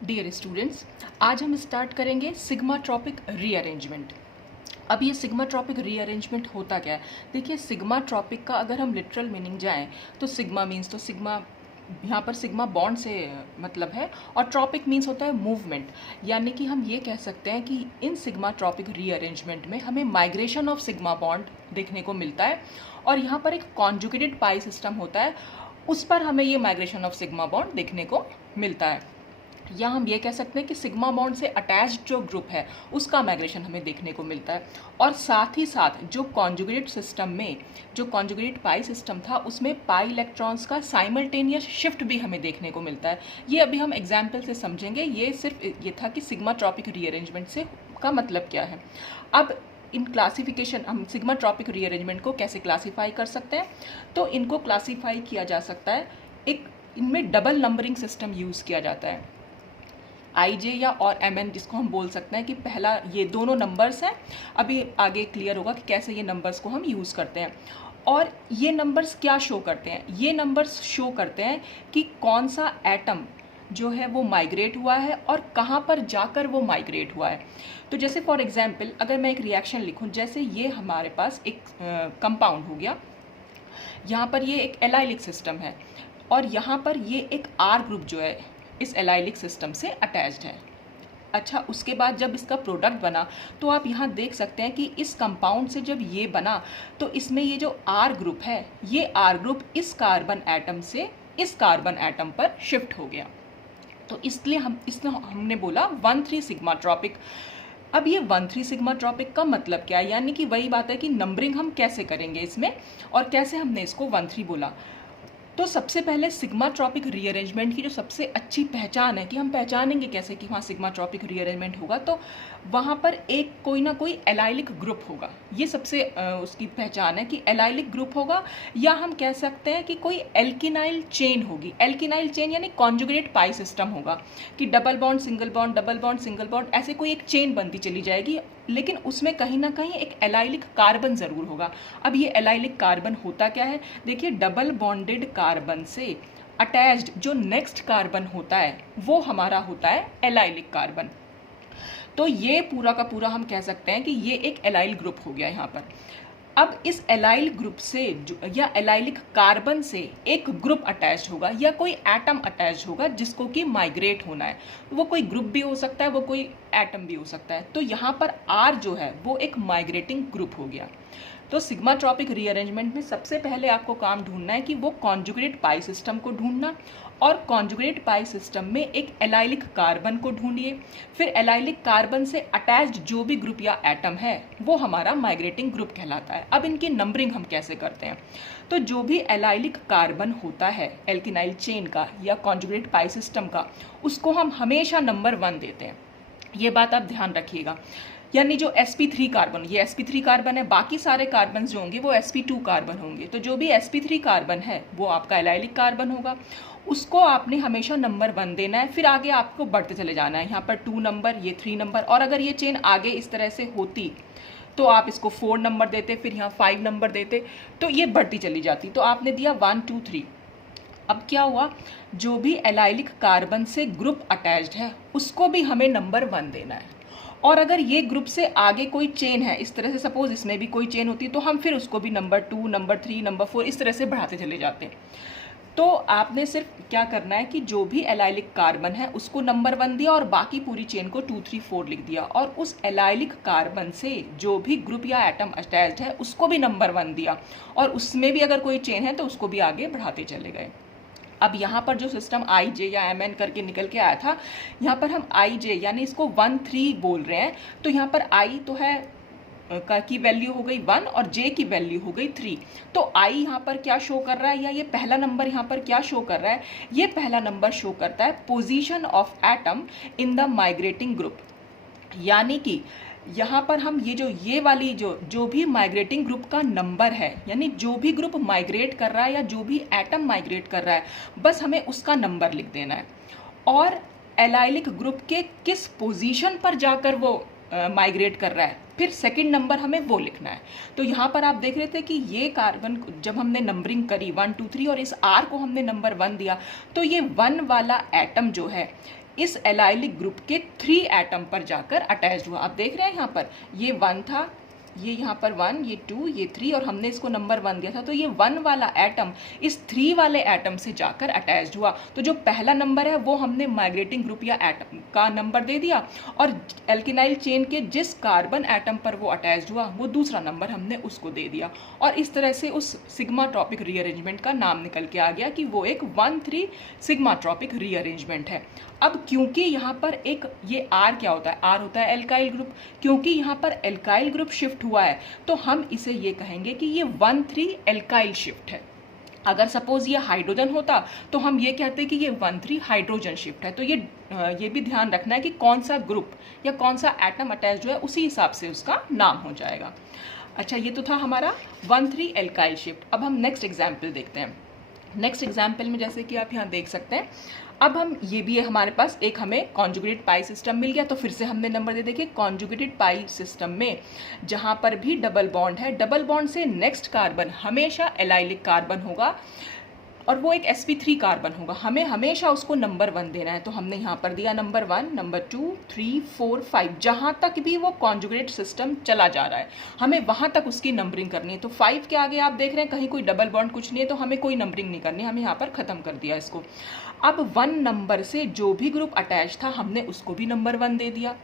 Dear students, आज हम start करेंगे सिग्माट्रॉपिक रीअरेंजमेंट। अब ये सिग्माट्रॉपिक रीअरेंजमेंट होता क्या है? देखिए, सिग्माट्रॉपिक का अगर हम लिटरल मीनिंग जाएं तो सिग्मा मीन्स तो सिग्मा, यहाँ पर सिग्मा बॉन्ड से मतलब है, और ट्रॉपिक मीन्स होता है मूवमेंट। यानी कि हम ये कह सकते हैं कि इन सिग्माट्रॉपिक रीअरेंजमेंट में हमें माइग्रेशन ऑफ सिग्मा बॉन्ड देखने को मिलता है, और यहाँ पर एक कॉन्जुगेटेड पाई सिस्टम होता है, उस पर हमें ये माइग्रेशन ऑफ सिग्मा बॉन्ड देखने को मिलता है। या हम ये कह सकते हैं कि सिग्मा बॉन्ड से अटैच्ड जो ग्रुप है उसका माइग्रेशन हमें देखने को मिलता है। और साथ ही साथ जो कॉन्जुगेट सिस्टम में, जो कॉन्जुगेट पाई सिस्टम था, उसमें पाई इलेक्ट्रॉन्स का साइमल्टेनियस शिफ्ट भी हमें देखने को मिलता है। ये अभी हम एग्जाम्पल से समझेंगे। ये सिर्फ ये था कि सिग्माट्रॉपिक रीअरेंजमेंट से का मतलब क्या है। अब इन क्लासिफिकेशन, हम सिग्माट्रॉपिक रीअरेंजमेंट को कैसे क्लासीफाई कर सकते हैं? तो इनको क्लासीफाई किया जा सकता है, एक इनमें डबल नंबरिंग सिस्टम यूज़ किया जाता है, आई जे या और एम एन, जिसको हम बोल सकते हैं कि पहला ये दोनों नंबर्स हैं। अभी आगे क्लियर होगा कि कैसे ये नंबर्स को हम यूज़ करते हैं। और ये नंबर्स क्या शो करते हैं? ये नंबर्स शो करते हैं कि कौन सा एटम जो है वो माइग्रेट हुआ है और कहाँ पर जाकर वो माइग्रेट हुआ है। तो जैसे फॉर एग्जांपल अगर मैं एक रिएक्शन लिखूं, जैसे ये हमारे पास एक कंपाउंड हो गया, यहाँ पर ये एक एलाइलिक सिस्टम है, और यहाँ पर ये एक आर ग्रुप जो है इस एलाइलिक सिस्टम से अटैच्ड है। अच्छा, उसके बाद जब इसका प्रोडक्ट बना तो आप यहाँ देख सकते हैं कि इस कंपाउंड से जब ये बना तो इसमें ये जो आर ग्रुप है, ये आर ग्रुप इस कार्बन एटम से इस कार्बन एटम पर शिफ्ट हो गया। तो इसलिए हमने बोला 1,3 सिग्माट्रॉपिक। अब ये 1,3 सिग्माट्रॉपिक का मतलब क्या है? यानी कि वही बात है कि नंबरिंग हम कैसे करेंगे इसमें, और कैसे हमने इसको 1,3 बोला। तो सबसे पहले सिग्माट्रॉपिक रीअरेंजमेंट की जो सबसे अच्छी पहचान है कि हम पहचानेंगे कैसे कि वहाँ सिग्माट्रॉपिक रीअरेंजमेंट होगा, तो वहाँ पर एक कोई ना कोई एलाइलिक ग्रुप होगा। ये सबसे उसकी पहचान है कि एलाइलिक ग्रुप होगा, या हम कह सकते हैं कि कोई एल्किनाइल चेन होगी। एल्किनाइल चेन यानी कॉन्जुगेट पाई सिस्टम होगा कि double bond single bond, double bond single bond, ऐसे कोई एक चेन बनती चली जाएगी, लेकिन उसमें कहीं ना कहीं एक एलाइलिक कार्बन ज़रूर होगा। अब ये एलाइलिक कार्बन होता क्या है? देखिए, डबल बॉन्डेड कार्बन से अटैच्ड जो नेक्स्ट कार्बन होता है वो हमारा होता है एलाइलिक कार्बन। तो ये पूरा का पूरा हम कह सकते हैं कि ये एक एलाइल ग्रुप हो गया यहाँ पर। अब इस एलाइल ग्रुप से या एलाइलिक कार्बन से एक ग्रुप अटैच होगा या कोई एटम अटैच होगा जिसको कि माइग्रेट होना है। वो कोई ग्रुप भी हो सकता है, वो कोई एटम भी हो सकता है। तो यहाँ पर आर जो है वो एक माइग्रेटिंग ग्रुप हो गया। तो सिग्माट्रॉपिक रीअरेंजमेंट में सबसे पहले आपको काम ढूंढना है कि वो कॉन्जुगेट पाई सिस्टम को ढूंढना, और कॉन्जुगेट पाई सिस्टम में एक एलाइलिक कार्बन को ढूंढिए। फिर एलाइलिक कार्बन से अटैच्ड जो भी ग्रुप या एटम है वो हमारा माइग्रेटिंग ग्रुप कहलाता है। अब इनकी नंबरिंग हम कैसे करते हैं? तो जो भी एलाइलिक कार्बन होता है एल्किनाइल चेन का या कॉन्जुगेट पाई सिस्टम का, उसको हम हमेशा नंबर 1 देते हैं। ये बात आप ध्यान रखिएगा। यानी जो sp3 कार्बन, ये sp3 कार्बन है, बाकी सारे कार्बन जो होंगे वो sp2 कार्बन होंगे। तो जो भी sp3 कार्बन है वो आपका एलाइलिक कार्बन होगा, उसको आपने हमेशा नंबर 1 देना है। फिर आगे आपको बढ़ते चले जाना है, यहाँ पर 2 नंबर, ये 3 नंबर, और अगर ये चेन आगे इस तरह से होती तो आप इसको 4 नंबर देते, फिर यहाँ 5 नंबर देते, तो ये बढ़ती चली जाती। तो आपने दिया 1 2 3। अब क्या हुआ? जो भी एलाइलिक कार्बन से ग्रुप अटैच्ड है उसको भी हमें नंबर 1 देना है। और अगर ये ग्रुप से आगे कोई चेन है, इस तरह से सपोज इसमें भी कोई चेन होती है, तो हम फिर उसको भी नंबर 2, नंबर 3, नंबर 4 इस तरह से बढ़ाते चले जाते हैं। तो आपने सिर्फ क्या करना है कि जो भी एलाइलिक कार्बन है उसको नंबर 1 दिया, और बाकी पूरी चेन को 2 3 4 लिख दिया, और उस एलाइलिक कार्बन से जो भी ग्रुप या एटम अटैच्ड है उसको भी नंबर 1 दिया, और उसमें भी अगर कोई चेन है तो उसको भी आगे बढ़ाते चले गए। अब यहाँ पर जो सिस्टम आई जे या एम एन करके निकल के आया था, यहाँ पर हम आई जे यानी इसको 1 3 बोल रहे हैं। तो यहाँ पर आई तो है की वैल्यू हो गई 1 और जे की वैल्यू हो गई 3। तो आई यहाँ पर क्या शो कर रहा है, या ये पहला नंबर यहाँ पर क्या शो कर रहा है? ये पहला नंबर शो करता है position of atom in the migrating group. यानी कि यहाँ पर हम ये वाली जो भी माइग्रेटिंग ग्रुप का नंबर है, यानी जो भी ग्रुप माइग्रेट कर रहा है या जो भी एटम माइग्रेट कर रहा है, बस हमें उसका नंबर लिख देना है। और एलाइलिक ग्रुप के किस पोजीशन पर जाकर वो माइग्रेट कर रहा है, फिर सेकंड नंबर हमें वो लिखना है। तो यहाँ पर आप देख रहे थे कि ये कार्बन जब हमने नंबरिंग करी 1 2 3 और इस R को हमने नंबर 1 दिया, तो ये 1 वाला एटम जो है इस एलाइलिक ग्रुप के 3 एटम पर जाकर अटैच्ड हुआ। आप देख रहे हैं यहाँ पर ये 1 था, ये यहाँ पर 1, ये 2, ये 3 और हमने इसको नंबर 1 दिया था, तो ये 1 वाला एटम इस 3 वाले एटम से जाकर अटैच्ड हुआ। तो जो पहला नंबर है वो हमने माइग्रेटिंग ग्रुप या एटम का नंबर दे दिया, और एल्केनाइल चेन के जिस कार्बन एटम पर वो अटैच्ड हुआ वो दूसरा नंबर हमने उसको दे दिया, और इस तरह से उस सिग्मा ट्रॉपिक रीअरेंजमेंट का नाम निकल के आ गया कि वो एक 1,3 सिग्मा ट्रॉपिक रीअरेंजमेंट है। अब क्योंकि यहाँ पर एक ये R क्या होता है, R होता है एल्काइल ग्रुप, क्योंकि यहाँ पर एल्काइल ग्रुप शिफ्ट हुआ है तो हम इसे ये कहेंगे कि ये 1,3 एल्काइल शिफ्ट है। अगर सपोज ये हाइड्रोजन होता तो हम ये कहते कि ये 1,3 हाइड्रोजन शिफ्ट है। तो ये भी ध्यान रखना है कि कौन सा ग्रुप या कौन सा एटम अटैच है उसी हिसाब से उसका नाम हो जाएगा। अच्छा, ये तो था हमारा 1,3 एल्काइल शिफ्ट। अब हम नेक्स्ट एग्जाम्पल देखते हैं। नेक्स्ट एग्जाम्पल में जैसे कि आप यहाँ देख सकते हैं, अब हम ये भी है हमारे पास एक हमें कॉन्जुगेटेड पाई सिस्टम मिल गया, तो फिर से हमने नंबर दे देखिए कॉन्जुगेटेड पाई सिस्टम में जहाँ पर भी डबल बॉन्ड है, डबल बॉन्ड से नेक्स्ट कार्बन हमेशा एलाइलिक कार्बन होगा और वो एक sp3 कार्बन होगा। हमें हमेशा उसको नंबर 1 देना है, तो हमने यहाँ पर दिया नंबर 1, नंबर 2, 3, 4, 5, जहाँ तक भी वो कॉन्जुगेट सिस्टम चला जा रहा है हमें वहाँ तक उसकी नंबरिंग करनी है। तो 5 के आगे आप देख रहे हैं कहीं कोई डबल बॉन्ड कुछ नहीं है, तो हमें कोई नंबरिंग नहीं करनी, हमें यहाँ पर ख़त्म कर दिया इसको। अब 1 नंबर से जो भी ग्रुप अटैच था हमने उसको भी नंबर 1 दे दिया।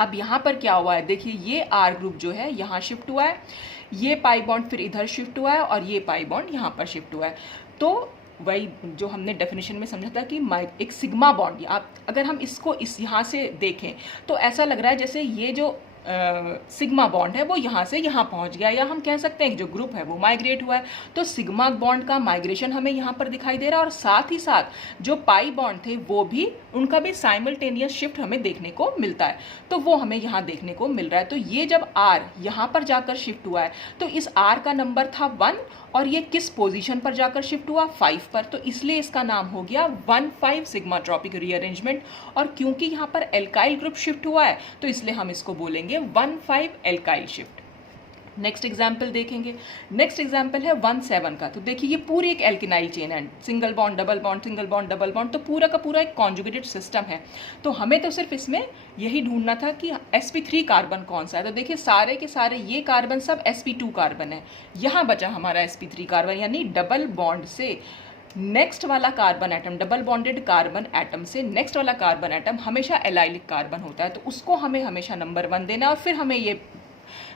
अब यहाँ पर क्या हुआ है, देखिए ये R ग्रुप जो है यहाँ शिफ्ट हुआ है, ये पाई बॉन्ड फिर इधर शिफ्ट हुआ है और ये पाई बॉन्ड यहाँ पर शिफ्ट हुआ है। तो वही जो हमने डेफिनेशन में समझा था कि एक सिग्मा बॉन्ड, आप अगर हम इसको इस यहाँ से देखें तो ऐसा लग रहा है जैसे ये जो सिग्मा बॉन्ड है वो यहाँ से यहाँ पहुँच गया, या हम कह सकते हैं जो ग्रुप है वो माइग्रेट हुआ है। तो सिग्मा बॉन्ड का माइग्रेशन हमें यहाँ पर दिखाई दे रहा है, और साथ ही साथ जो पाई बॉन्ड थे वो भी उनका भी साइमल्टेनियस शिफ्ट हमें देखने को मिलता है, तो वो हमें यहाँ देखने को मिल रहा है। तो ये जब R यहाँ पर जाकर शिफ्ट हुआ है तो इस R का नंबर था 1, और ये किस पोजीशन पर जाकर शिफ्ट हुआ, 5 पर, तो इसलिए इसका नाम हो गया 1,5 सिग्मा ट्रॉपिक रीअरेंजमेंट। और क्योंकि यहाँ पर एल्काइल ग्रुप शिफ्ट हुआ है तो इसलिए हम इसको बोलेंगे 1,5 एल्काइल शिफ्ट। नेक्स्ट एग्जाम्पल देखेंगे। नेक्स्ट एग्जाम्पल है 1,7 का। तो देखिए ये पूरी एक एल्केनाइल चेन है, single bond double bond single bond double bond, तो पूरा का पूरा एक कॉन्जुगेटेड सिस्टम है। तो हमें तो सिर्फ इसमें यही ढूंढना था कि sp3 कार्बन कौन सा है। तो देखिए सारे के सारे ये कार्बन सब sp2 कार्बन है, यहाँ बचा हमारा sp3 कार्बन, यानी डबल बॉन्ड से नेक्स्ट वाला carbon atom, double bonded carbon atom से नेक्स्ट वाला कार्बन एटम हमेशा एलाइलिक कार्बन होता है, तो उसको हमें हमेशा नंबर 1 देना, और फिर हमें ये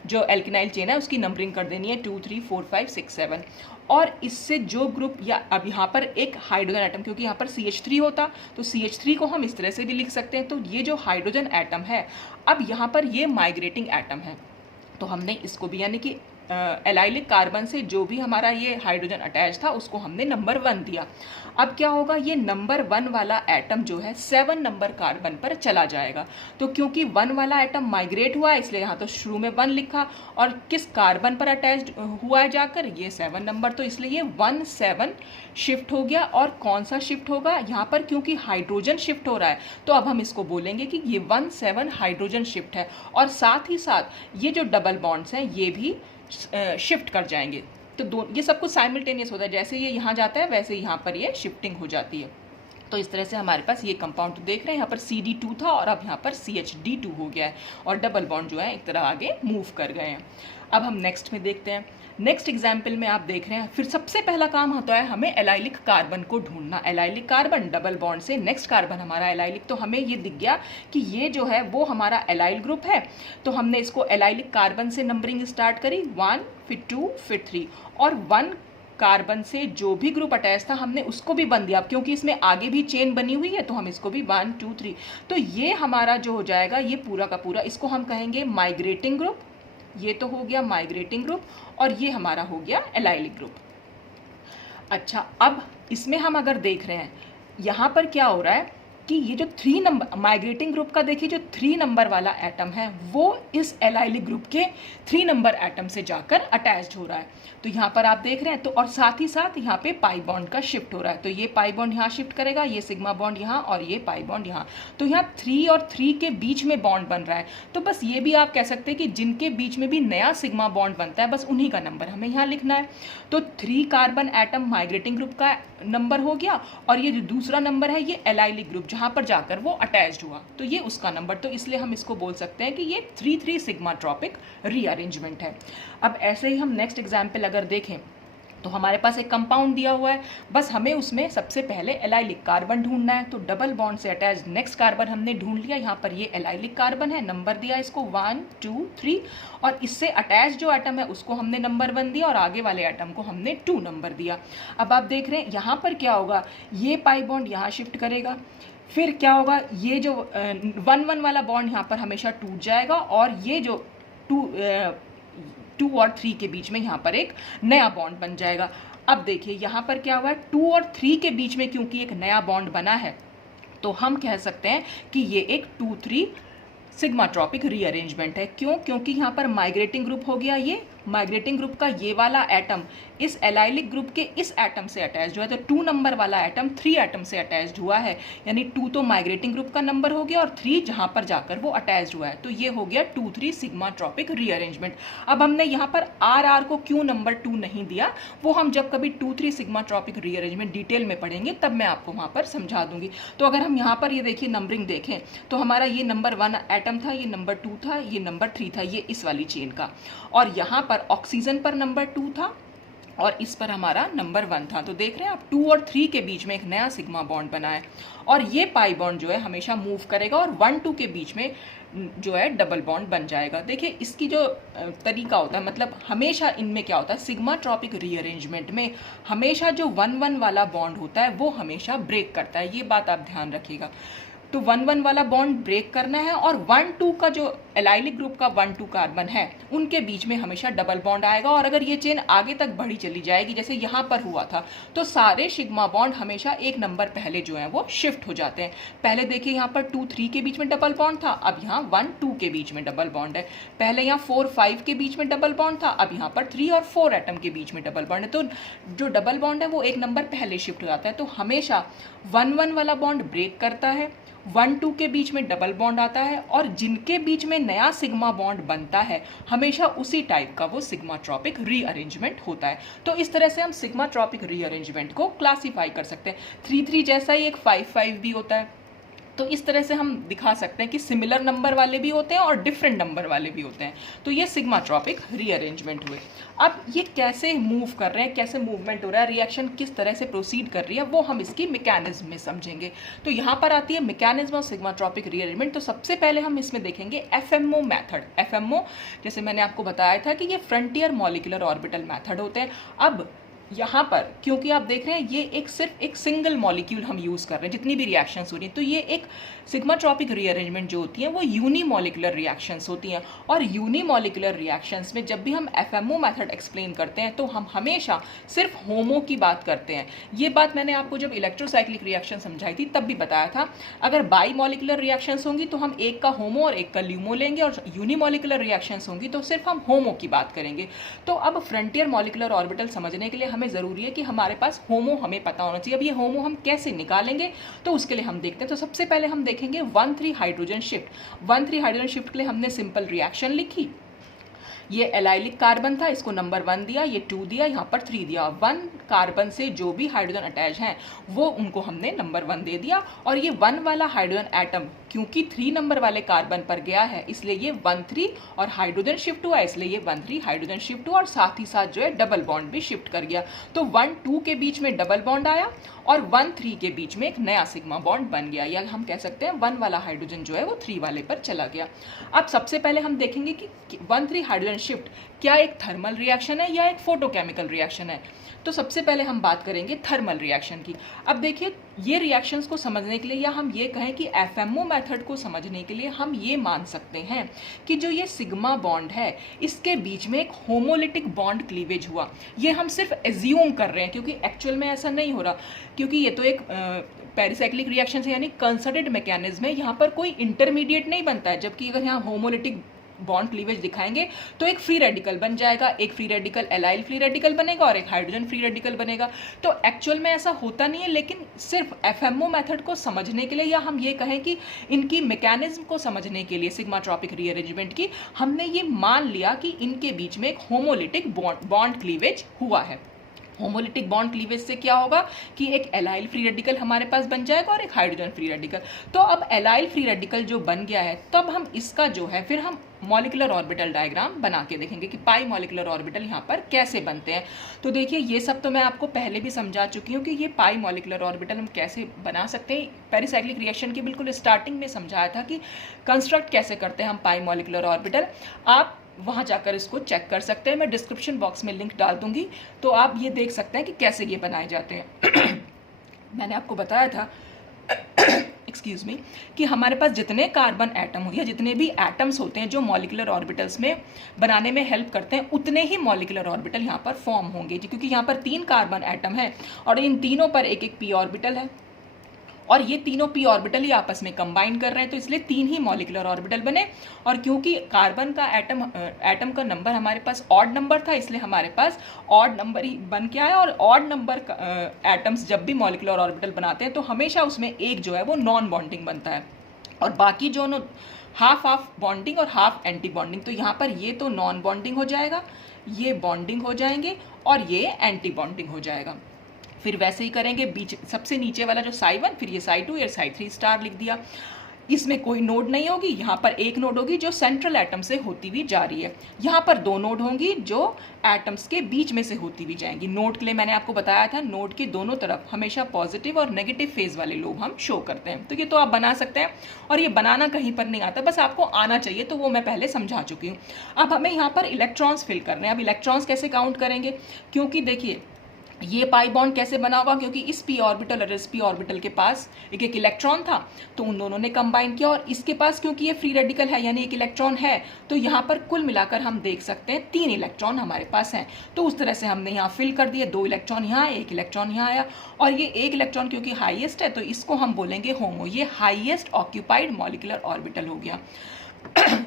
जो एल्केनाइल चेन है उसकी नंबरिंग कर देनी है 2, 3, 4, 5, 6, 7। और इससे जो ग्रुप, या अब यहाँ पर एक हाइड्रोजन एटम, क्योंकि यहाँ पर CH3 होता तो CH3 को हम इस तरह से भी लिख सकते हैं। तो ये जो हाइड्रोजन एटम है, अब यहाँ पर ये माइग्रेटिंग एटम है, तो हमने इसको भी यानी कि एलाइलिक कार्बन से जो भी हमारा ये हाइड्रोजन अटैच था उसको हमने नंबर 1 दिया। अब क्या होगा, ये नंबर 1 वाला एटम जो है 7 नंबर कार्बन पर चला जाएगा। तो क्योंकि 1 वाला एटम माइग्रेट हुआ है इसलिए यहाँ तो शुरू में 1 लिखा, और किस कार्बन पर अटैच हुआ है जाकर, ये 7 नंबर, तो इसलिए ये 1,7 शिफ्ट हो गया। और कौन सा शिफ्ट होगा यहाँ पर, क्योंकि हाइड्रोजन शिफ्ट हो रहा है तो अब हम इसको बोलेंगे कि ये 1,7 हाइड्रोजन शिफ्ट है। और साथ ही साथ ये जो डबल बॉन्ड्स हैं ये भी शिफ्ट कर जाएंगे। तो ये सब कुछ साइमल्टेनियस होता है, जैसे ये यहाँ जाता है वैसे यहाँ पर ये शिफ्टिंग हो जाती है। तो इस तरह से हमारे पास ये कंपाउंड तो देख रहे हैं, यहाँ पर CD2 था और अब यहाँ पर CH2 हो गया है, और डबल बॉन्ड जो है एक तरह आगे मूव कर गए हैं। अब हम नेक्स्ट में देखते हैं। नेक्स्ट एग्जाम्पल में आप देख रहे हैं, फिर सबसे पहला काम होता है हमें एलाइलिक कार्बन को ढूंढना। एलाइलिक कार्बन, डबल बॉन्ड से नेक्स्ट कार्बन हमारा एलाइलिक, तो हमें ये दिख गया कि ये जो है वो हमारा एलाइल ग्रुप है। तो हमने इसको एलाइलिक कार्बन से नंबरिंग स्टार्ट करी, 1, फिर 2, फिर 3, और 1 कार्बन से जो भी ग्रुप अटैच था हमने उसको भी बन दिया, क्योंकि इसमें आगे भी चेन बनी हुई है तो हम इसको भी 1, 2, 3। तो ये हमारा जो हो जाएगा ये पूरा का पूरा, इसको हम कहेंगे माइग्रेटिंग ग्रुप। ये तो हो गया माइग्रेटिंग ग्रुप, और ये हमारा हो गया एलाइलिक ग्रुप। अच्छा, अब इसमें हम अगर देख रहे हैं यहाँ पर क्या हो रहा है कि ये जो 3 नंबर माइग्रेटिंग ग्रुप का देखिए जो 3 नंबर वाला एटम है वो इस एलाइलिक ग्रुप के 3 नंबर एटम से जाकर अटैच्ड हो रहा है। तो यहाँ पर आप देख रहे हैं, तो और साथ ही साथ यहाँ पे पाई बॉन्ड का शिफ्ट हो रहा है। तो ये पाई बॉन्ड यहाँ शिफ्ट करेगा, ये सिग्मा बॉन्ड यहाँ, और ये पाई बॉन्ड यहाँ। तो यहाँ 3 और 3 के बीच में बॉन्ड बन रहा है। तो बस ये भी आप कह सकते हैं कि जिनके बीच में भी नया सिग्मा बॉन्ड बनता है बस उन्हीं का नंबर हमें यहाँ लिखना है। तो 3 कार्बन एटम माइग्रेटिंग ग्रुप का नंबर हो गया, और ये जो दूसरा नंबर है ये एलाइलिक ग्रुप जहाँ पर जाकर वो अटैच्ड हुआ, तो ये उसका नंबर, तो इसलिए हम इसको बोल सकते हैं कि ये 3-3 सिग्माट्रोपिक रीअरेंजमेंट है। अब ऐसे ही हम नेक्स्ट एग्जाम्पल अगर देखें तो हमारे पास एक कंपाउंड दिया हुआ है, बस हमें उसमें सबसे पहले एलाइलिक कार्बन ढूंढना है। तो डबल बॉन्ड से अटैच नेक्स्ट कार्बन हमने ढूंढ लिया, यहाँ पर ये एलाइलिक कार्बन है, नंबर दिया इसको 1 2 3, और इससे अटैच जो एटम है उसको हमने नंबर 1 दिया और आगे वाले एटम को हमने 2 नंबर दिया। अब आप देख रहे हैं यहाँ पर क्या होगा, ये पाई बॉन्ड यहाँ शिफ्ट करेगा, फिर क्या होगा, ये जो 1-1 वाला बॉन्ड यहाँ पर हमेशा टूट जाएगा और ये जो 2 और 3 के बीच में यहाँ पर एक नया बॉन्ड बन जाएगा। अब देखिए यहाँ पर क्या हुआ है, 2 और 3 के बीच में क्योंकि एक नया बॉन्ड बना है तो हम कह सकते हैं कि ये एक 2-3 सिग्माट्रोपिक रीअरेंजमेंट है। क्यों? क्योंकि यहाँ पर माइग्रेटिंग ग्रुप हो गया, ये माइग्रेटिंग ग्रुप का ये वाला एटम इस एलाइलिक ग्रुप के इस एटम से अटैच्ड हुआ है, तो 2 नंबर वाला एटम 3 एटम से अटैच्ड हुआ है, यानी 2 तो माइग्रेटिंग ग्रुप का नंबर हो गया और 3 जहाँ पर जाकर वो अटैच्ड हुआ है, तो ये हो गया 2-3 सिग्माट्रोपिक रीअरेंजमेंट। अब हमने यहाँ पर आर को क्यों नंबर 2 नहीं दिया, वो हम जब कभी 2-3 सिग्माट्रोपिक रीअरेंजमेंट डिटेल में पढ़ेंगे तब मैं आपको वहाँ पर समझा दूंगी। तो अगर हम यहाँ पर ये देखिए नंबरिंग देखें तो हमारा ये नंबर 1 एटम था, ये नंबर 2 था, ये नंबर 3 था, ये इस वाली चेन का, और यहाँ पर ऑक्सीजन पर नंबर 2 था और इस पर हमारा नंबर 1 था। तो देख रहे हैं आप 2 और 3 के बीच में एक नया सिग्मा बॉन्ड बना है और ये पाई बॉन्ड जो है हमेशा मूव करेगा और 1-2 के बीच में जो है डबल बॉन्ड बन जाएगा। देखिए इसकी जो तरीका होता है, मतलब हमेशा इनमें क्या होता है, सिग्माट्रोपिक रीअरेंजमेंट में हमेशा जो 1-1 वाला बॉन्ड होता है वो हमेशा ब्रेक करता है, ये बात आप ध्यान रखिएगा। तो 1-1 वाला बॉन्ड ब्रेक करना है और 1-2 का जो एलाइलिक ग्रुप का 1-2 कार्बन है उनके बीच में हमेशा डबल बॉन्ड आएगा, और अगर ये चेन आगे तक बढ़ी चली जाएगी जैसे यहाँ पर हुआ था तो सारे सिग्मा बॉन्ड हमेशा एक नंबर पहले जो है वो शिफ्ट हो जाते हैं। पहले देखिए यहाँ पर 2-3 के बीच में डबल बॉन्ड था, अब यहाँ 1-2 के बीच में डबल बॉन्ड है। पहले यहाँ 4-5 के बीच में डबल बॉन्ड था, अब यहाँ पर 3 और 4 एटम के बीच में डबल बॉन्ड है। तो जो डबल बॉन्ड है वो एक नंबर पहले शिफ्ट हो जाता है। तो हमेशा 1-1 वाला बॉन्ड ब्रेक करता है, 1-2 के बीच में डबल बॉन्ड आता है, और जिनके बीच में नया सिग्मा बॉन्ड बनता है हमेशा उसी टाइप का वो सिग्माट्रोपिक रीअरेंजमेंट होता है। तो इस तरह से हम सिग्माट्रोपिक रीअरेंजमेंट को क्लासिफाई कर सकते हैं। 3-3 जैसा ही एक 5-5 भी होता है। तो इस तरह से हम दिखा सकते हैं कि सिमिलर नंबर वाले भी होते हैं और डिफरेंट नंबर वाले भी होते हैं। तो ये सिग्माट्रोपिक रीअरेंजमेंट हुए। अब ये कैसे मूव कर रहे हैं, कैसे मूवमेंट हो रहा है, रिएक्शन किस तरह से प्रोसीड कर रही है, वो हम इसकी मैकेनिज्म में समझेंगे। तो यहाँ पर आती है मैकेनिज्म ऑफ सिग्माट्रोपिक रीअरेंजमेंट। तो सबसे पहले हम इसमें देखेंगे एफएमओ मेथड। एफएमओ जैसे मैंने आपको बताया था कि ये फ्रंटियर मॉलिक्यूलर ऑर्बिटल मेथड होते हैं। अब यहाँ पर क्योंकि आप देख रहे हैं ये सिर्फ एक सिंगल मॉलिक्यूल हम यूज़ कर रहे हैं, जितनी भी रिएक्शंस हो रही हैं, तो ये एक सिग्माट्रोपिक रीअरेंजमेंट जो होती है वो यूनिमॉलिक्यूलर रिएक्शंस होती हैं। और यूनिमॉलिक्यूलर रिएक्शंस में जब भी हम एफएमओ मेथड एक्सप्लेन करते हैं तो हम हमेशा सिर्फ होमो की बात करते हैं। ये बात मैंने आपको जब इलेक्ट्रोसाइक्लिक रिएक्शन समझाई थी तब भी बताया था। अगर बाई मॉलिक्यूलर रिएक्शंस होंगी तो हम एक का होमो और एक का ल्यूमो लेंगे, और यूनिमॉलिक्यूलर रिएक्शंस होंगी तो सिर्फ हम होमो की बात करेंगे। तो अब फ्रंटियर मॉलिक्यूलर ऑर्बिटल समझने के लिए हमें ज़रूरी है कि हमारे पास होमो हमें पता होना चाहिए। अब ये होमो हम कैसे निकालेंगे तो उसके लिए हम देखते हैं। तो सबसे पहले हम देखेंगे 1,3 हाइड्रोजन शिफ्ट। 1,3 हाइड्रोजन शिफ्ट के लिए हमने सिंपल रिएक्शन लिखी। ये एलाइलिक कार्बन था, इसको नंबर 1 दिया, ये 2 दिया, यहाँ पर 3 दिया। 1 कार्बन से जो भी हाइड्रोजन अटैच हैं वो उनको हमने नंबर 1 दे दिया। और ये 1 वाला हाइड्रोजन एटम क्योंकि 3 नंबर वाले कार्बन पर गया है इसलिए ये 1,3 और हाइड्रोजन शिफ्ट हुआ, इसलिए ये 1,3 हाइड्रोजन शिफ्ट हुआ, और साथ ही साथ जो है डबल बॉन्ड भी शिफ्ट कर गया। तो 1,2 के बीच में डबल बॉन्ड आया और 1,3 के बीच में एक नया सिग्मा बॉन्ड बन गया, या हम कह सकते हैं 1 वाला हाइड्रोजन जो है वो 3 वाले पर चला गया। अब सबसे पहले हम देखेंगे कि 1,3 हाइड्रोजन शिफ्ट क्या एक थर्मल रिएक्शन है या एक फोटोकेमिकल रिएक्शन है। तो सबसे पहले हम बात करेंगे थर्मल रिएक्शन की। अब देखिए ये रिएक्शंस को समझने के लिए, या हम ये कहें कि एफएमओ मेथड को समझने के लिए हम ये मान सकते हैं कि जो ये सिग्मा बॉन्ड है इसके बीच में एक होमोलिटिक बॉन्ड क्लीवेज हुआ। ये हम सिर्फ एज्यूम कर रहे हैं क्योंकि एक्चुअल में ऐसा नहीं हो रहा, क्योंकि ये तो एक पेरिसाइक्लिक रिएक्शन है यानी कंसर्टेड मैकेनिज्म है, यहाँ पर कोई इंटरमीडिएट नहीं बनता है। जबकि अगर यहाँ होमोलिटिक बॉन्ड क्लीवेज दिखाएंगे तो एक फ्री रेडिकल बन जाएगा, एक free radical allyl free radical बनेगा और एक हाइड्रोजन फ्री रेडिकल बनेगा। तो एक्चुअल में ऐसा होता नहीं है, लेकिन सिर्फ एफएमओ मेथड को समझने के लिए, या हम ये कहें कि इनकी मैकेनिज्म को समझने के लिए सिग्माट्रोपिक रीअरेंजमेंट की, हमने ये मान लिया कि इनके बीच में एक होमोलिटिक बॉन्ड क्लीवेज हुआ है। होमोलिटिक बॉन्ड क्लीवेज से क्या होगा कि एक एलाइल फ्री रेडिकल हमारे पास बन जाएगा और एक हाइड्रोजन फ्री रेडिकल। तो अब एलाइल फ्री रेडिकल जो बन गया है, तब हम इसका जो है फिर हम मॉलिक्यूलर ऑर्बिटल डायग्राम बना के देखेंगे कि पाई मॉलिक्यूलर ऑर्बिटल यहाँ पर कैसे बनते हैं। तो देखिए ये सब तो मैं आपको पहले भी समझा चुकी हूँ कि ये पाई मॉलिक्यूलर ऑर्बिटल हम कैसे बना सकते हैं। पेरिसाइक्लिक रिएक्शन की बिल्कुल स्टार्टिंग में समझाया था कि कंस्ट्रक्ट कैसे करते हैं हम पाई मॉलिक्यूलर ऑर्बिटल। आप वहाँ जाकर इसको चेक कर सकते हैं, मैं डिस्क्रिप्शन बॉक्स में लिंक डाल दूंगी, तो आप ये देख सकते हैं कि कैसे ये बनाए जाते हैं। मैंने आपको बताया था एक्सक्यूज मी कि हमारे पास जितने कार्बन एटम हो या जितने भी एटम्स होते हैं जो मॉलिक्यूलर ऑर्बिटल्स में बनाने में हेल्प करते हैं, उतने ही मॉलिक्यूलर ऑर्बिटल यहाँ पर फॉर्म होंगे, क्योंकि यहाँ पर 3 कार्बन एटम है और इन तीनों पर एक एक पी ऑर्बिटल है और ये तीनों पी ऑर्बिटल ही आपस में कंबाइन कर रहे हैं, तो इसलिए 3 ही मॉलिक्यूलर ऑर्बिटल बने। और क्योंकि कार्बन का एटम का नंबर हमारे पास ऑड नंबर था, इसलिए हमारे पास ऑड नंबर ही बन के आया। और ऑड नंबर एटम्स जब भी मॉलिक्यूलर ऑर्बिटल बनाते हैं तो हमेशा उसमें एक जो है वो नॉन बॉन्डिंग बनता है और बाकी जो हाफ हाफ बॉन्डिंग और हाफ एंटी बॉन्डिंग। तो यहाँ पर ये तो नॉन बॉन्डिंग हो जाएगा, ये बॉन्डिंग हो जाएंगे और ये एंटी बॉन्डिंग हो जाएगा। फिर वैसे ही करेंगे, बीच सबसे नीचे वाला जो साई 1, फिर ये साई 2 या साई 3 स्टार लिख दिया। इसमें कोई नोड नहीं होगी, यहाँ पर एक नोड होगी जो सेंट्रल एटम से होती हुई जा रही है। यहाँ पर 2 नोड होंगी जो एटम्स के बीच में से होती हुई जाएंगी। नोड के लिए मैंने आपको बताया था, नोड के दोनों तरफ हमेशा पॉजिटिव और नेगेटिव फेज वाले लोब हम शो करते हैं। तो ये तो आप बना सकते हैं और ये बनाना कहीं पर नहीं आता, बस आपको आना चाहिए, तो वो मैं पहले समझा चुकी हूँ। अब हमें यहाँ पर इलेक्ट्रॉन्स फिल करने हैं। अब इलेक्ट्रॉन्स कैसे काउंट करेंगे, क्योंकि देखिए ये पाई बॉन्ड कैसे बना होगा, क्योंकि इस पी ऑर्बिटल और इस पी ऑर्बिटल के पास एक एक इलेक्ट्रॉन था, तो उन दोनों ने कंबाइन किया और इसके पास क्योंकि ये फ्री रेडिकल है यानी एक इलेक्ट्रॉन है, तो यहाँ पर कुल मिलाकर हम देख सकते हैं 3 इलेक्ट्रॉन हमारे पास हैं। तो उस तरह से हमने यहाँ फिल कर दिए, 2 इलेक्ट्रॉन यहाँ आए, 1 इलेक्ट्रॉन यहाँ आया और ये 1 इलेक्ट्रॉन क्योंकि हाईएस्ट है तो इसको हम बोलेंगे होमो। ये हाईएस्ट ऑक्यूपाइड मॉलिक्यूलर ऑर्बिटल हो गया।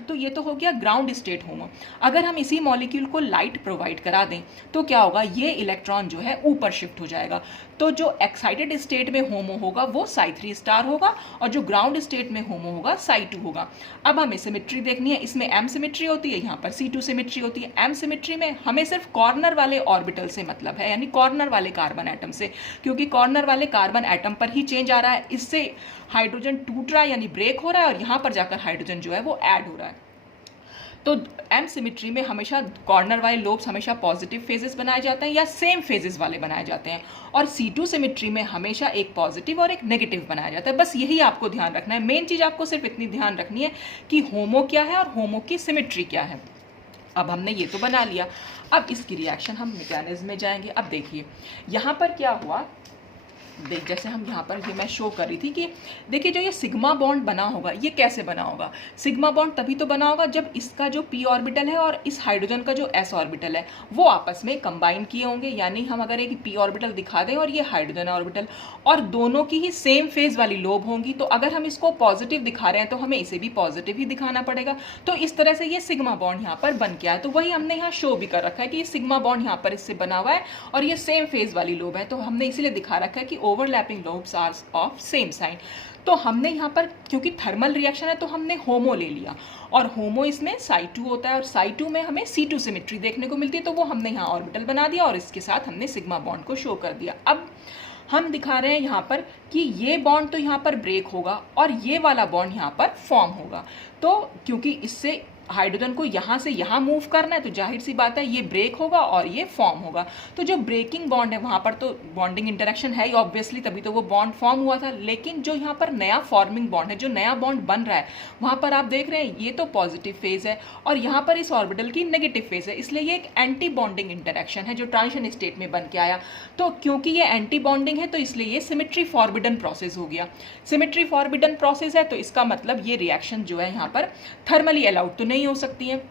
तो ये तो हो गया ग्राउंड स्टेट होमो। अगर हम इसी मॉलिक्यूल को लाइट प्रोवाइड करा दें तो क्या होगा, ये इलेक्ट्रॉन जो है ऊपर शिफ्ट हो जाएगा। तो जो एक्साइटेड स्टेट में होमो होगा वो साई 3 स्टार होगा और जो ग्राउंड स्टेट में होमो होगा साई 2 होगा। अब हमें सिमेट्री देखनी है, इसमें एम सिमेट्री होती है, यहाँ पर C2 सिमेट्री होती है। एम सिमेट्री में हमें सिर्फ कॉर्नर वाले ऑर्बिटल से मतलब है, यानी कॉर्नर वाले कार्बन एटम से, क्योंकि कॉर्नर वाले कार्बन एटम पर ही चेंज आ रहा है, इससे हाइड्रोजन टूट रहा है यानी ब्रेक हो रहा है और यहाँ पर जाकर हाइड्रोजन जो है वो ऐड हो रहा है। तो एम सिमेट्री में हमेशा कॉर्नर वाले लोब्स हमेशा पॉजिटिव फेजेस बनाए जाते हैं या सेम फेजेस वाले बनाए जाते हैं, और C2 सिमेट्री में हमेशा एक पॉजिटिव और एक नेगेटिव बनाया जाता है। बस यही आपको ध्यान रखना है। मेन चीज़ आपको सिर्फ इतनी ध्यान रखनी है कि होमो क्या है और होमो की सिमेट्री क्या है। अब हमने ये तो बना लिया, अब इसकी रिएक्शन हम मैकेनिज्म में जाएंगे। अब देखिए यहाँ पर क्या हुआ, जैसे हम यहाँ पर ये मैं शो कर रही थी कि देखिए जो ये सिग्मा बॉन्ड बना होगा ये कैसे बना होगा। सिग्मा बॉन्ड तभी तो बना होगा जब इसका जो p ऑर्बिटल है और इस हाइड्रोजन का जो s ऑर्बिटल है वो आपस में कंबाइन किए होंगे। यानी हम अगर एक p ऑर्बिटल दिखा दें और ये हाइड्रोजन ऑर्बिटल और दोनों की ही सेम फेज वाली लोब होंगी, तो अगर हम इसको पॉजिटिव दिखा रहे हैं तो हमें इसे भी पॉजिटिव ही दिखाना पड़ेगा। तो इस तरह से ये सिग्मा बॉन्ड यहाँ पर बन के आया। तो वही हमने यहाँ शो भी कर रखा है कि ये सिग्मा बॉन्ड यहाँ पर इससे बना हुआ है और ये सेम फेज वाली लोब है, तो हमने इसीलिए दिखा रखा है कि overlapping lobes are of same sign. तो हमने यहाँ पर क्योंकि थर्मल रिएक्शन है तो हमने होमो ले लिया और होमो इसमें साई 2 होता है और साई 2 में हमें C2 सिमेट्री देखने को मिलती है, तो वो हमने यहाँ ऑर्बिटल बना दिया और इसके साथ हमने सिग्मा बॉन्ड को शो कर दिया। अब हम दिखा रहे हैं यहाँ पर कि ये बॉन्ड तो यहाँ पर ब्रेक होगा और ये वाला बॉन्ड यहाँ पर फॉर्म होगा। तो क्योंकि इससे हाइड्रोजन को यहाँ से यहाँ मूव करना है तो जाहिर सी बात है ये ब्रेक होगा और ये फॉर्म होगा। तो जो ब्रेकिंग बॉन्ड है वहाँ पर तो बॉन्डिंग इंटरेक्शन है ही ऑब्वियसली, तभी तो वो बॉन्ड फॉर्म हुआ था। लेकिन जो यहाँ पर नया फॉर्मिंग बॉन्ड है, जो नया बॉन्ड बन रहा है, वहाँ पर आप देख रहे हैं ये तो पॉजिटिव फेज है और यहाँ पर इस ऑर्बिटल की नेगेटिव फेज है, इसलिए ये एक एंटी बॉन्डिंग इंटरेक्शन है जो ट्रांजिशन स्टेट में बन के आया। तो क्योंकि ये एंटी बॉन्डिंग है तो इसलिए ये सिमेट्री फॉरबिडन प्रोसेस हो गया। सिमेट्री फॉरबिडन प्रोसेस है तो इसका मतलब ये रिएक्शन जो है यहाँ पर थर्मली अलाउड तो नहीं हो सकती है